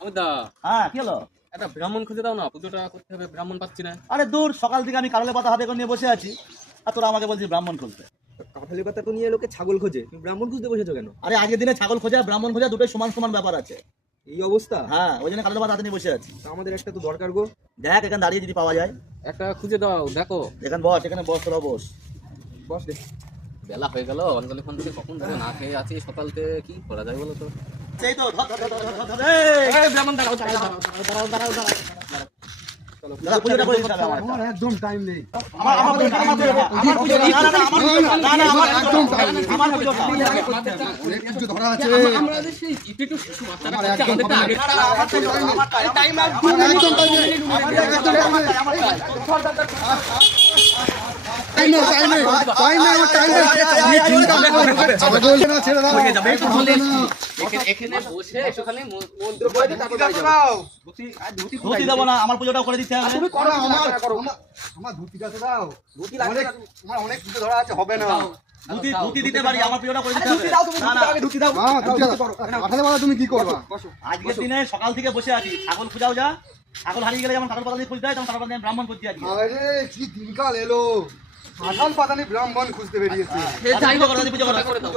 আমি দা হ্যাঁ কি হলো? একটা ব্রাহ্মণ খুঁজে দাও না, পুজোটা করতে হবে, ব্রাহ্মণ পাচ্ছি না। আরে দূর, সকাল থেকে আমি কারলে পাতা হাতে করে নিয়ে বসে আছি, আর তোরা আমাকে বলছিস ব্রাহ্মণ খুঁজতে। কাঁঠালি পাতা তো নিয়ে লোকে ছাগল খোঁজে, তুমি ব্রাহ্মণ খুঁজতে বসেছো কেন? আরে আজকের দিনে ছাগল খোঁজা ব্রাহ্মণ খোঁজা দুটোই সমান সমান ব্যাপার আছে। এই অবস্থা? হ্যাঁ, ওই জন্য কারলে পাতা হাতে নিয়ে বসে আছি। তা আমাদের একটা তো দরকার গো। দেখ এখানে দাঁড়িয়ে যদি পাওয়া যায়। একটা খুঁজে দাও, দেখো। এখানে বস, এখানে বস, তোরা বস। বস রে। বেলা হয়ে গেল, অনেকক্ষণ থেকে কখন ধরে না খেয়ে আছি, সকালতে কি করা যায় বলো তো? সেই তো ধর ধর ধর ধর ধর ধর, এই ব্রাহ্মণ দাঁড়াও দাঁড়াও। দাদা পুজোটা করে দিতে হবে আমার। আমার একদম টাইম নেই। আমার পুজোটা, আমার পুজোটা, না না না, আমার পুজোটা, না না আমার একদম টাইম নেই। আমার পুজোটা। অনেক কিছু ধরা আছে। আমরা সেই একটু শিশু বাচ্চারা আমার করছে, একদম আমাদেরটা আগে টাইম আমার একদম টাইম নেই। টাইম নেই, টাইম নেই, টাইম নেই, আমার টাইম নেই। তুমি চিন্তা করো না, ছাগল না, ছেড়ে দাও। এখানে বসে একটুখানি মন্ত্র পড়ে দিয়ে তারপর বাড়ি যাবো। ধুতি দেবো না, আমার পুজোটাও করে দিতে হবে। করো, আমার ধুতিটাতে দাও। আমার অনেক কিছু ধরা আছে, হবে না। ধুতি দিতে পারি, আমার পুজোটা করে দিতে হবে। না না, ধুতি দাও। হ্যাঁ, কাঁঠালি পাতা তুমি কি করবা? আজকের দিনে সকাল থেকে বসে আছি, ছাগল খুঁজাও যা। ছাগল হারিয়ে গেলে যেমন কারোর পাতা দিয়ে খুঁজতে হয়, তেমন কারোর পাতা দিয়ে ব্রাহ্মণ করতে আজকে। আরে কি দিনকাল এলো, কাঁঠাল পাতা নিয়ে ব্রাহ্মণ খুঁজতে বেরিয়েছে। পুজো করো, পুজো করো। করে দাও।